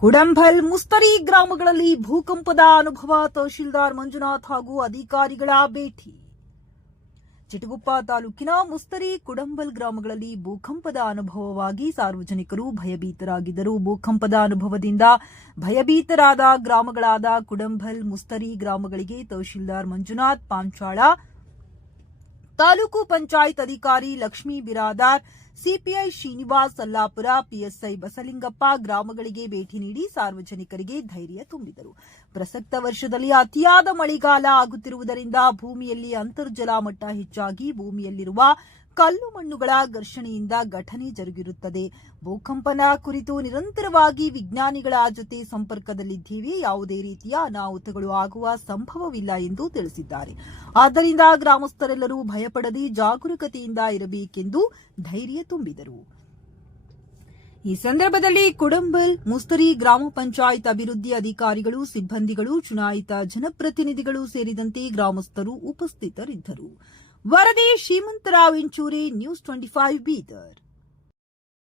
ಕುಡಂಬಲ್ ಮುಸ್ತರಿ ಗ್ರಾಮಗಳಲ್ಲಿ ಭೂಕಂಪದ ಅನುಭವ ತಹಶೀಲ್ದಾರ್ ಮಂಜುನಾಥ್ ಹಾಗೂ ಅಧಿಕಾರಿಗಳ ಭೇಟಿ. ಚಿಟಗುಪ್ಪ ತಾಲೂಕಿನ ಮುಸ್ತರಿ ಕುಡಂಬಲ್ ಗ್ರಾಮಗಳಲ್ಲಿ ಭೂಕಂಪದ ಅನುಭವವಾಗಿ ಸಾರ್ವಜನಿಕರು ಭಯಭೀತರಾಗಿದ್ದರು. ಭೂಕಂಪದ ಅನುಭವದಿಂದ ಭಯಭೀತರಾದ ಗ್ರಾಮಗಳಾದ ಕುಡಂಬಲ್ ಮುಸ್ತರಿ ಗ್ರಾಮಗಳಿಗೆ ತಹಶೀಲ್ದಾರ್ ಮಂಜುನಾಥ್, ಪಾಂಚಾಳ ತಾಲೂಕು ಪಂಚಾಯತ್ ಅಧಿಕಾರಿ ಲಕ್ಷ್ಮೀ ಬಿರಾದಾರ್ ಸಿಪಿಐ ಶ್ರೀನಿವಾಸ್ ಸಲ್ಲಾಪುರ ಪಿಎಸ್ಐ ಬಸಲಿಂಗಪ್ಪ ಗ್ರಾಮಗಳಿಗೆ ಭೇಟಿ ನೀಡಿ ಸಾರ್ವಜನಿಕರಿಗೆ ಧೈರ್ಯ ತುಂಬಿದರು. ಪ್ರಸಕ್ತ ವರ್ಷದಲ್ಲಿ ಅತಿಯಾದ ಮಳೆಗಾಲ ಆಗುತ್ತಿರುವುದರಿಂದ ಭೂಮಿಯಲ್ಲಿ ಅಂತರ್ಜಲ ಮಟ್ಟ ಹೆಚ್ಚಾಗಿ ಭೂಮಿಯಲ್ಲಿರುವ ಕಲ್ಲು ಮಣ್ಣುಗಳ ಘರ್ಷಣೆಯಿಂದ ಘಟನೆ ಜರುಗಿರುತ್ತದೆ. ಭೂಕಂಪನ ಕುರಿತು ನಿರಂತರವಾಗಿ ವಿಜ್ಞಾನಿಗಳ ಜೊತೆ ಸಂಪರ್ಕದಲ್ಲಿದ್ದೇವೆ. ಯಾವುದೇ ರೀತಿಯ ಅನಾಹುತಗಳು ಆಗುವ ಸಂಭವವಿಲ್ಲ ಎಂದು ತಿಳಿಸಿದ್ದಾರೆ. ಆದ್ದರಿಂದ ಗ್ರಾಮಸ್ಥರೆಲ್ಲರೂ ಭಯಪಡದೆ ಜಾಗರೂಕತೆಯಿಂದ ಇರಬೇಕೆಂದು ಧೈರ್ಯ ತುಂಬಿದರು. ಈ ಸಂದರ್ಭದಲ್ಲಿ ಕುಡಂಬಲ್, ಮುಸ್ತರಿ ಗ್ರಾಮ ಪಂಚಾಯತ್ ಅಭಿವೃದ್ಧಿ ಅಧಿಕಾರಿಗಳು, ಸಿಬ್ಬಂದಿಗಳು, ಚುನಾಯಿತ ಜನಪ್ರತಿನಿಧಿಗಳು ಸೇರಿದಂತೆ ಗ್ರಾಮಸ್ಥರು ಉಪಸ್ಥಿತರಿದ್ದರು. ವರದಿ Shrimantrao Inchuri news twenty five Bidar.